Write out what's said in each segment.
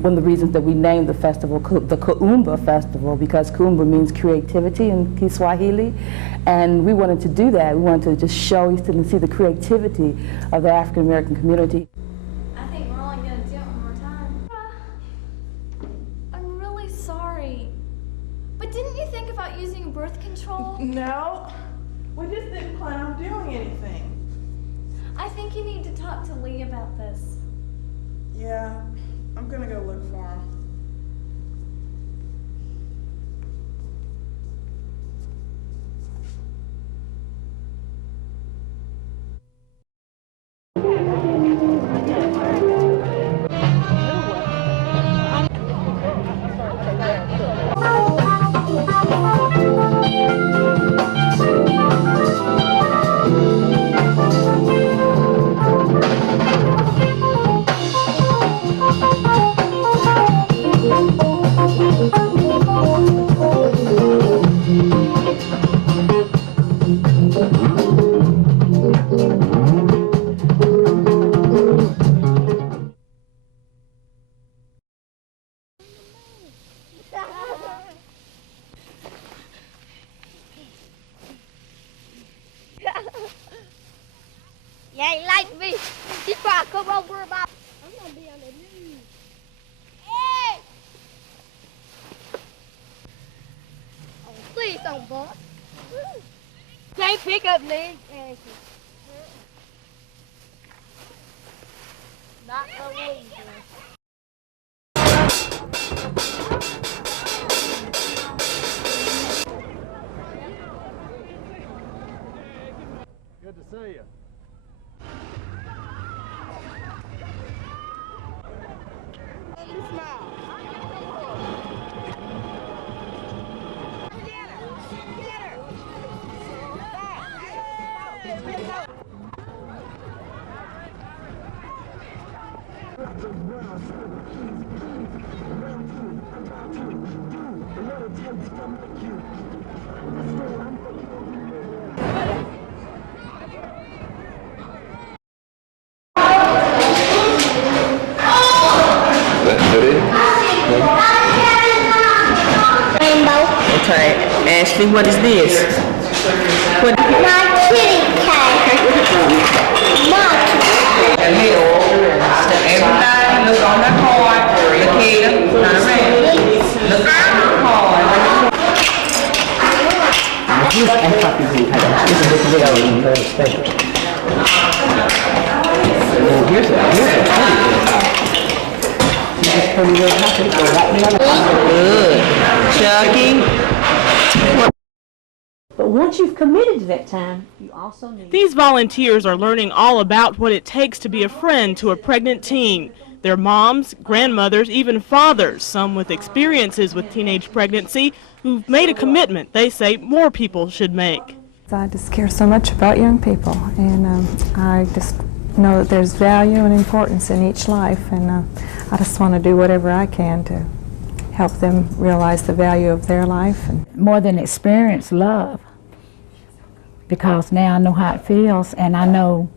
One of the reasons that we named the festival the Kuumba Festival, because Kuumba means creativity in Kiswahili, and we wanted to do that. We wanted to just show and see the creativity of the African American community. I think we're only going to do it one more time. I'm really sorry, but didn't you think about using birth control? No, we just didn't plan on doing anything. I think you need to talk to Lee about this. Yeah, I'm gonna go look for him. You ain't like me. You try to come over about. I'm gonna be on the news. Hey! Oh, please don't bust. Can't pick up legs. Not the way. Good to see you. Okay, Ashley, what is this? What? My kitty cat. My kitty cat. Everybody look on the card. Lakita, turn around. Look on the card. Good. Chucky. But once you've committed to that time, you also need... These volunteers are learning all about what it takes to be a friend to a pregnant teen. They're moms, grandmothers, even fathers, some with experiences with teenage pregnancy, who've made a commitment they say more people should make. I just care so much about young people, and I just know that there's value and importance in each life, and I just want to do whatever I can to help them realize the value of their life. And more than experience, love, because now I know how it feels, and I know,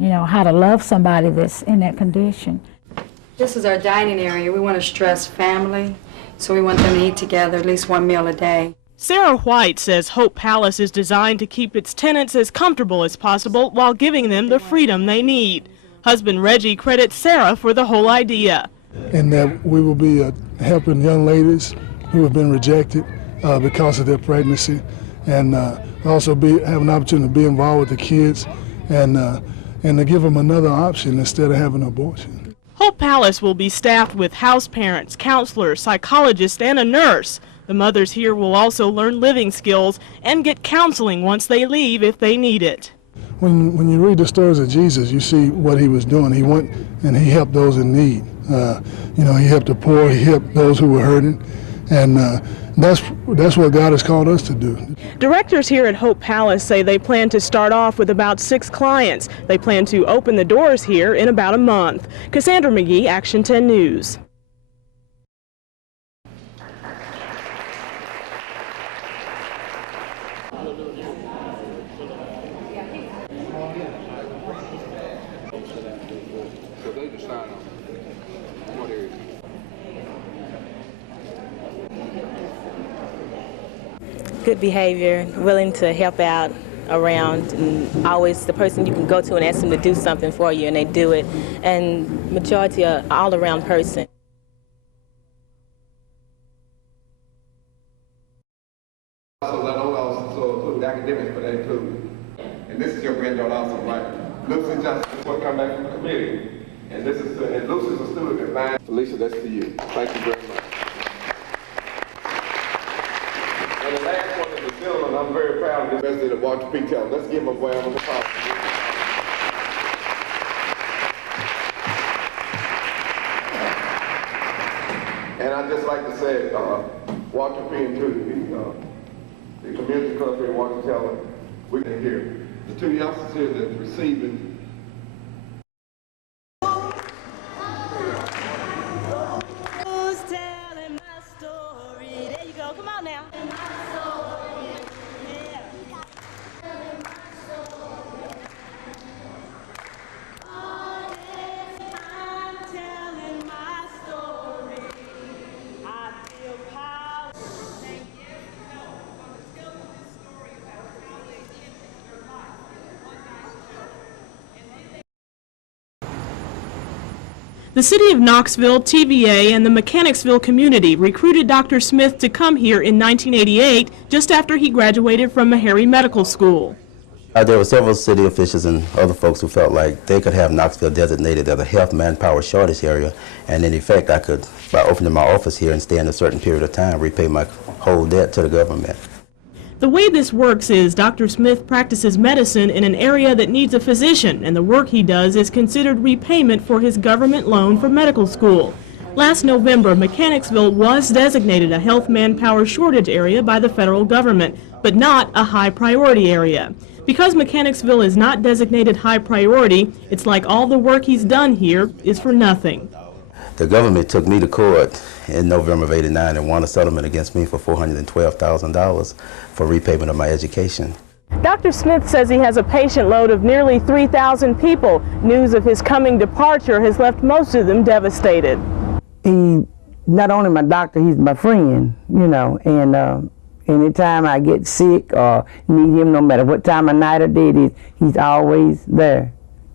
how to love somebody that's in that condition. This is our dining area. We want to stress family, so we want them to eat together at least one meal a day. Sarah White says Hope Palace is designed to keep its tenants as comfortable as possible while giving them the freedom they need. Husband Reggie credits Sarah for the whole idea. And that we will be helping young ladies who have been rejected because of their pregnancy, and also have an opportunity to be involved with the kids and to give them another option instead of having an abortion. Hope Palace will be staffed with house parents, counselors, psychologists, and a nurse. The mothers here will also learn living skills and get counseling once they leave if they need it. When you read the stories of Jesus, you see what he was doing. He went and he helped those in need. He helped the poor, he helped those who were hurting, and that's what God has called us to do. Directors here at Hope Palace say they plan to start off with about 6 clients. They plan to open the doors here in about a month. Cassandra McGee, Action 10 News. good behavior, willing to help out around, and always the person you can go to and ask them to do something for you, and they do it. And majority are all-around person. Also, not only also include academics, but they include, and this is your granddaughter also, right? Lucy Johnson just want to come back from the committee, and this is and Lucy's a student at mine. Felicia, that's to you. Thank you very much. And the last one is the gentleman I'm very proud of, the president of Walter P. Keller. Let's give him a round of applause. And I'd just like to say, Walter P. and the community club here in Walter Keller, we can hear the two youngsters here that's receiving. Who's telling my story? There you go. Come on now. The city of Knoxville, TVA, and the Mechanicsville community recruited Dr. Smith to come here in 1988, just after he graduated from Meharry Medical School. There were several city officials and other folks who felt like they could have Knoxville designated as a health manpower shortage area, and in effect I could, by opening my office here and staying a certain period of time, repay my whole debt to the government. The way this works is Dr. Smith practices medicine in an area that needs a physician, and the work he does is considered repayment for his government loan for medical school. Last November, Mechanicsville was designated a health manpower shortage area by the federal government, but not a high priority area. Because Mechanicsville is not designated high priority, it's like all the work he's done here is for nothing. The government took me to court in November of '89 and won a settlement against me for $412,000 for repayment of my education. Dr. Smith says he has a patient load of nearly 3,000 people. News of his coming departure has left most of them devastated. He's not only my doctor, he's my friend, you know, and anytime I get sick or need him, no matter what time of night or day, he's always there,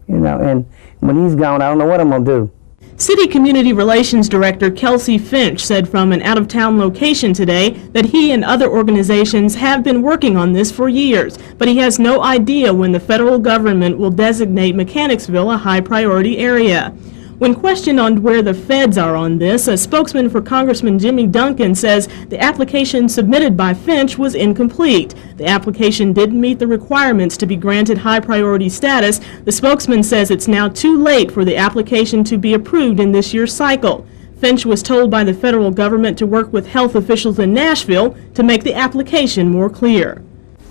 you know, and when he's gone, I don't know what I'm going to do. City Community Relations Director Kelsey Finch said from an out-of-town location today that he and other organizations have been working on this for years, but he has no idea when the federal government will designate Mechanicsville a high-priority area. When questioned on where the feds are on this, a spokesman for Congressman Jimmy Duncan says the application submitted by Finch was incomplete. The application didn't meet the requirements to be granted high priority status. The spokesman says it's now too late for the application to be approved in this year's cycle. Finch was told by the federal government to work with health officials in Nashville to make the application more clear.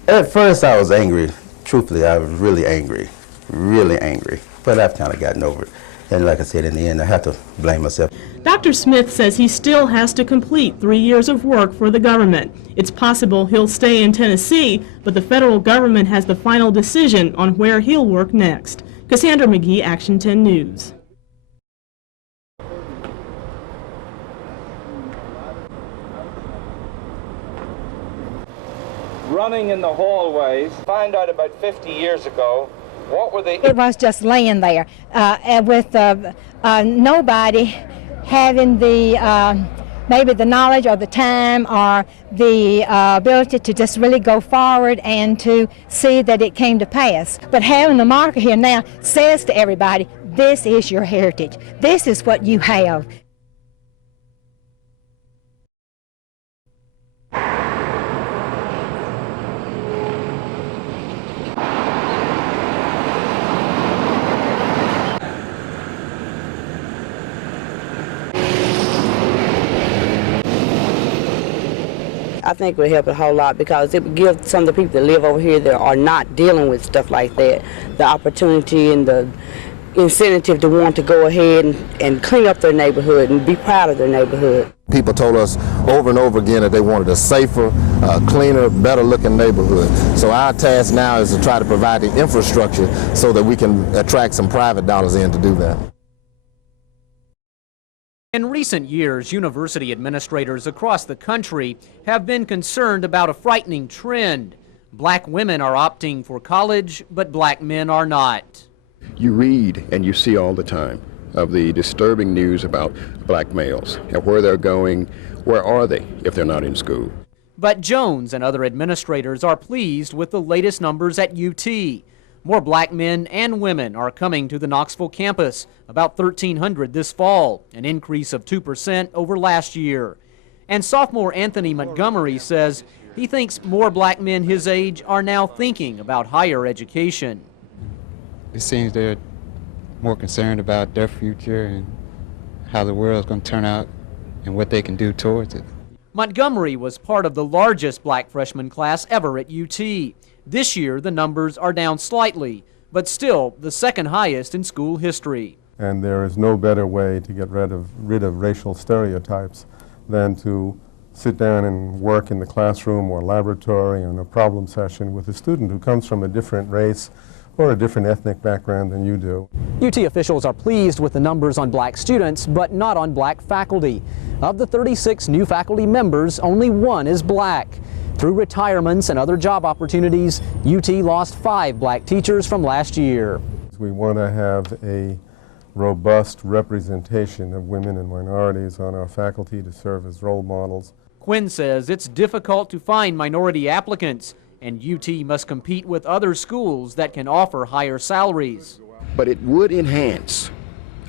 At first I was angry. Truthfully, I was really angry, but I've kind of gotten over it. And like I said, in the end, I have to blame myself. Dr. Smith says he still has to complete 3 years of work for the government. It's possible he'll stay in Tennessee, but the federal government has the final decision on where he'll work next. Cassandra McGee, Action 10 News. Running in the hallways, find out about 50 years ago, what were the... It was just laying there with nobody having the maybe the knowledge or the time or the ability to just really go forward and to see that it came to pass. But having the marker here now says to everybody, this is your heritage. This is what you have. I think it would help a whole lot because it would give some of the people that live over here that are not dealing with stuff like that the opportunity and the incentive to want to go ahead and clean up their neighborhood and be proud of their neighborhood. People told us over and over again that they wanted a safer, cleaner, better looking neighborhood. So our task now is to try to provide the infrastructure so that we can attract some private dollars in to do that. In recent years, university administrators across the country have been concerned about a frightening trend. Black women are opting for college, but black men are not. You read and you see all the time of the disturbing news about black males and where they're going. Where are they if they're not in school? But Jones and other administrators are pleased with the latest numbers at UT. More black men and women are coming to the Knoxville campus, about 1,300 this fall, an increase of 2% over last year. And sophomore Anthony Montgomery says he thinks more black men his age are now thinking about higher education. It seems they're more concerned about their future and how the world's going to turn out and what they can do towards it. Montgomery was part of the largest black freshman class ever at UT. This year, the numbers are down slightly, but still the second highest in school history. And there is no better way to get rid of racial stereotypes than to sit down and work in the classroom or laboratory in a problem session with a student who comes from a different race or a different ethnic background than you do. UT officials are pleased with the numbers on black students, but not on black faculty. Of the 36 new faculty members, only one is black. Through retirements and other job opportunities, UT lost 5 black teachers from last year. We want to have a robust representation of women and minorities on our faculty to serve as role models. Quinn says it's difficult to find minority applicants, and UT must compete with other schools that can offer higher salaries. But it would enhance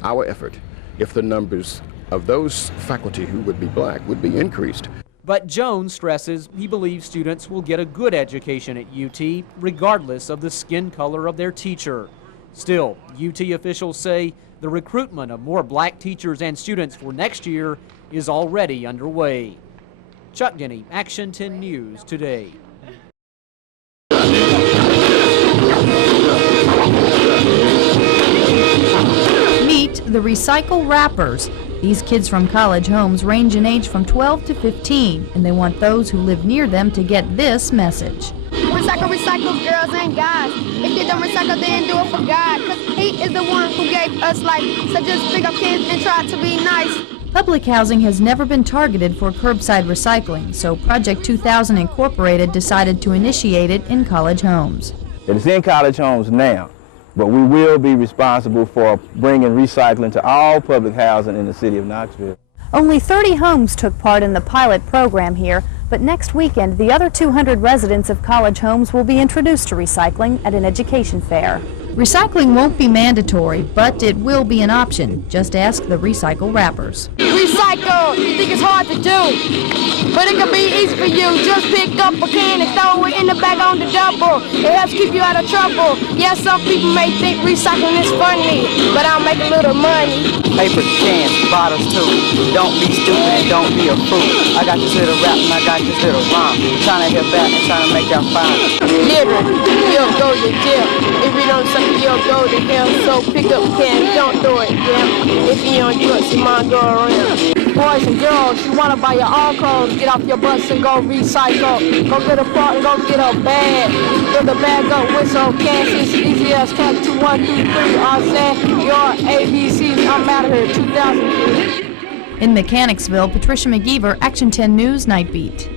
our effort if the numbers of those faculty who would be black would be increased. But Jones stresses he believes students will get a good education at UT regardless of the skin color of their teacher. Still, UT officials say the recruitment of more black teachers and students for next year is already underway. Chuck Denny, Action 10 News Today. Meet the Recycle Rappers. These kids from college homes range in age from 12 to 15, and they want those who live near them to get this message. Recycle, recycle, girls and guys. If you don't recycle, then do it for God. Because He is the one who gave us life. So just pick up kids and try to be nice. Public housing has never been targeted for curbside recycling, so Project 2000 Incorporated decided to initiate it in college homes. It's in college homes now, but we will be responsible for bringing recycling to all public housing in the city of Knoxville. Only 30 homes took part in the pilot program here, but next weekend the other 200 residents of college homes will be introduced to recycling at an education fair. Recycling won't be mandatory, but it will be an option. Just ask the Recycle Rappers. Recycle! You think it's hard to do, but it can be easy for you. Just pick up a can and throw it in the bag on the double. It helps keep you out of trouble. Yeah, some people may think recycling is funny, but I'll make a little money. Paper cans, bottles too. Don't be stupid and don't be a fool. I got this little rap and I got this little rhyme. Trying to help out and trying to make y'all fine. Literally, you'll go to jail. If you don't suck, you'll go to hell. So pick up cans, don't throw it down. If you don't do it, your mind go around. Boys and girls, you want to buy your own clothes, get off your butts and go recycle. Go get a part and go get a bag. Fill the bag up with some cans. It's easy as count 2, 1, 2, 3. I'm saying your ABCs. I'm out of here. 2003. In Mechanicsville, Patricia McGeever, Action 10 News Night Beat.